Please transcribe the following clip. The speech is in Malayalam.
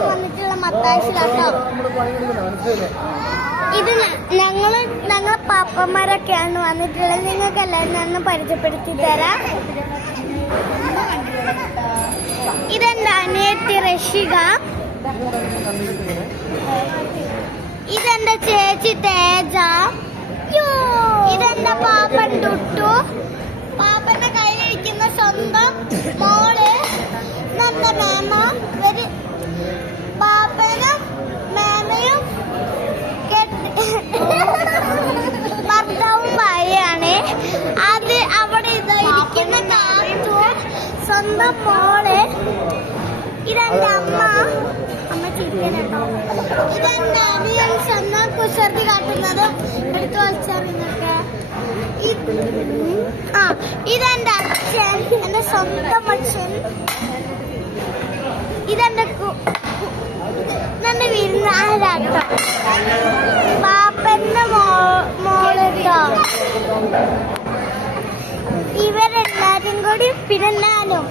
ഞാൻ വന്നിട്ടുള്ള മത്തായിലാട്ടോ. ഇത് ഞങ്ങളെ പാപ്പന്മാരൊക്കെയാണ് വന്നിട്ടുള്ളത്. നിങ്ങൾക്ക് എല്ലാവരും ഞാൻ പരിചയപ്പെടുത്തി തരാം. ഇതെന്റെ അനിയത്തി റഷിക, ഇതെന്റെ ചേച്ചി തേജ, ഇതെന്റെ പാപ്പൻ ടുട്ടു, പാപ്പന്റെ കയ്യിലിരിക്കുന്ന സ്വന്തം മോള് നന്ന മേമ. പാപ്പനും മേമയും ഭർത്താവും ഭാര്യയാണ്. അത് അവിടെ ഇരിക്കുന്ന കാത്തു സ്വന്തം മോള്. ഇതെന്റെ അമ്മ ചിക്കൻ കേട്ടോ. ഇതെന്റെ അനിയൻ സ്വന്തം കുസൃതി കാട്ടുന്നത് എടുത്തു വച്ചറിഞ്ഞൊക്കെ. ഇതെന്റെ അച്ഛൻ, എന്റെ സ്വന്തം അച്ഛൻ. ഇതെന്റെ വിരുന്നാരാട്ടോ, പാപ്പന്റെ മോളെട്ടോ. ഇവരെല്ലാരും കൂടി പിന്നെ ഞാനും.